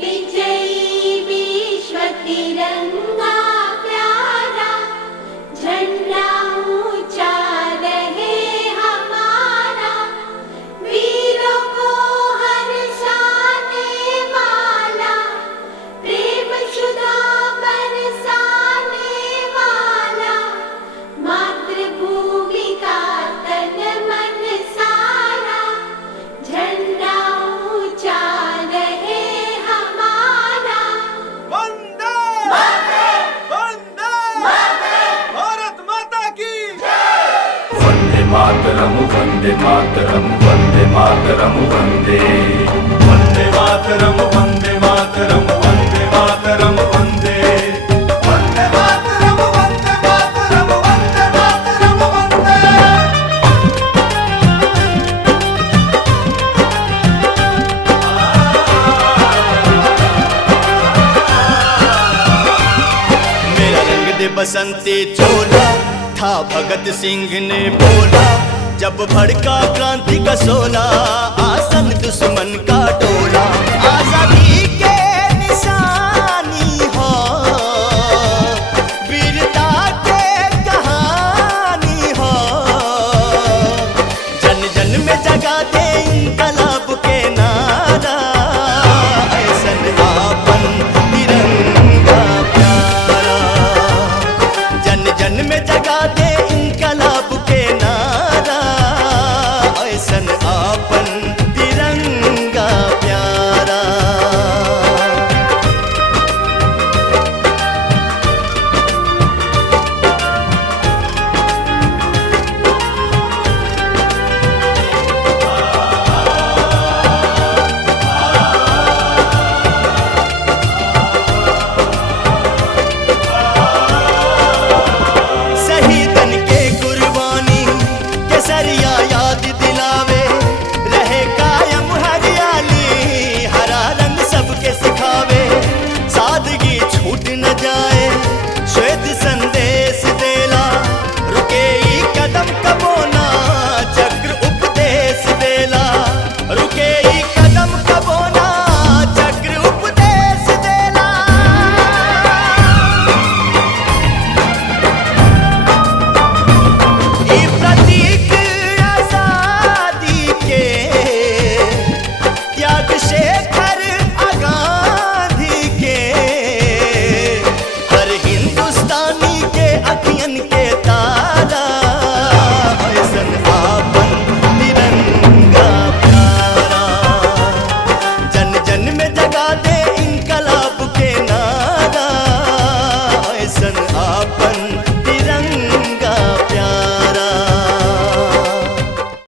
विजयी विश्व तिरंगा प्यारा, झंडा ऊंचा रहे हमारा, वीरों को हर्षाने वाला, प्रेम सुधा बरसाने वाला, मातृभूमि का तन मन सारा, झंडा ऊंचा रहे हमारा। वंदे वंदे भारत माता की वंदे मातरम वंदे मातरम वंदे मातरम वंदे वंदे मातरम वंदे मातरम वंदे मातरम वंदे वंदे मातरम वंदे मातरम वंदे मातरम वंदे। मेरा रंग दे बसंती चोला था भगत सिंह ने बोला, जब भड़का क्रांति का शोला, आसन दुश्मन का टोला।